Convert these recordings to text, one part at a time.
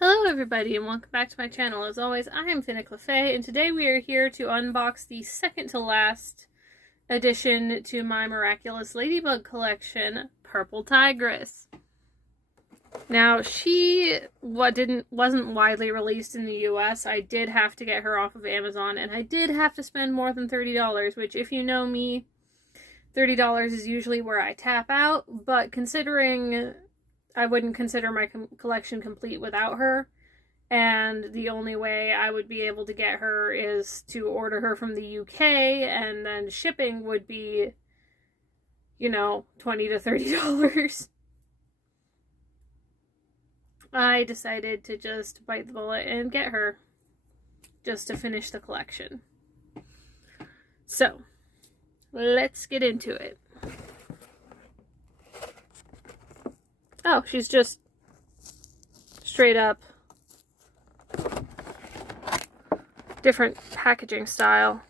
Hello everybody and welcome back to my channel. As always, I am Miraculous, and today we are here to unbox the second to last addition to my Miraculous Ladybug collection, Purple Tigress. Now, she wasn't widely released in the US. I did have to get her off of Amazon, and I did have to spend more than $30, which, if you know me, $30 is usually where I tap out, but considering I wouldn't consider my collection complete without her, and the only way I would be able to get her is to order her from the UK, and then shipping would be, you know, $20 to $30. I decided to just bite the bullet and get her, just to finish the collection. So, let's get into it. Oh, she's just straight up different packaging style.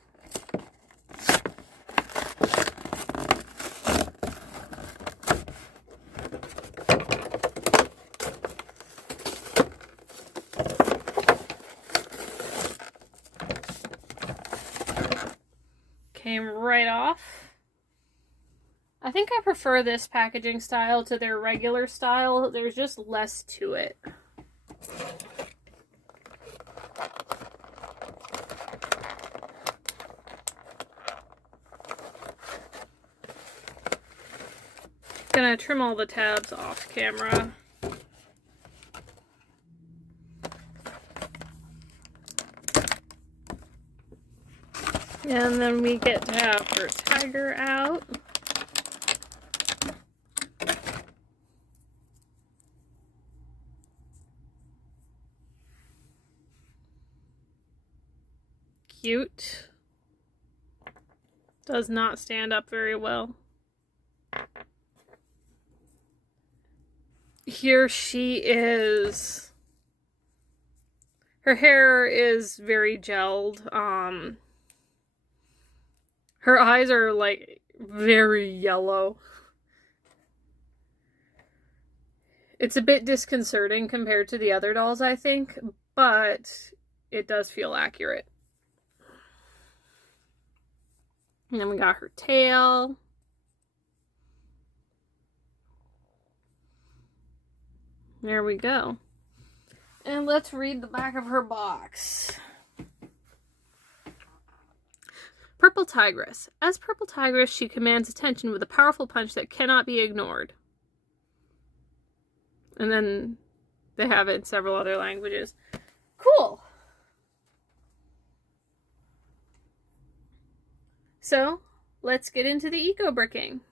Came right off. I think I prefer this packaging style to their regular style. There's just less to it. Gonna trim all the tabs off camera. And then we get to have her tiger out. Cute. Does not stand up very well. Here she is. Her hair is very gelled. Her eyes are like very yellow. It's a bit disconcerting compared to the other dolls, I think, but it does feel accurate. And then we got her tail. There we go. And let's read the back of her box. Purple Tigress. As Purple Tigress, she commands attention with a powerful punch that cannot be ignored. And then they have it in several other languages. Cool! So, let's get into the eco-bricking.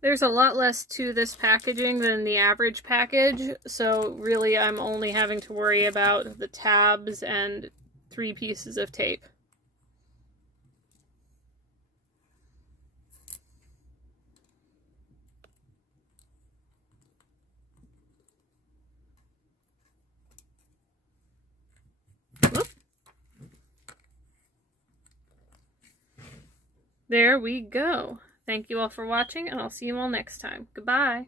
There's a lot less to this packaging than the average package, so really I'm only having to worry about the tabs and 3 pieces of tape. Whoop. There we go. Thank you all for watching, and I'll see you all next time. Goodbye.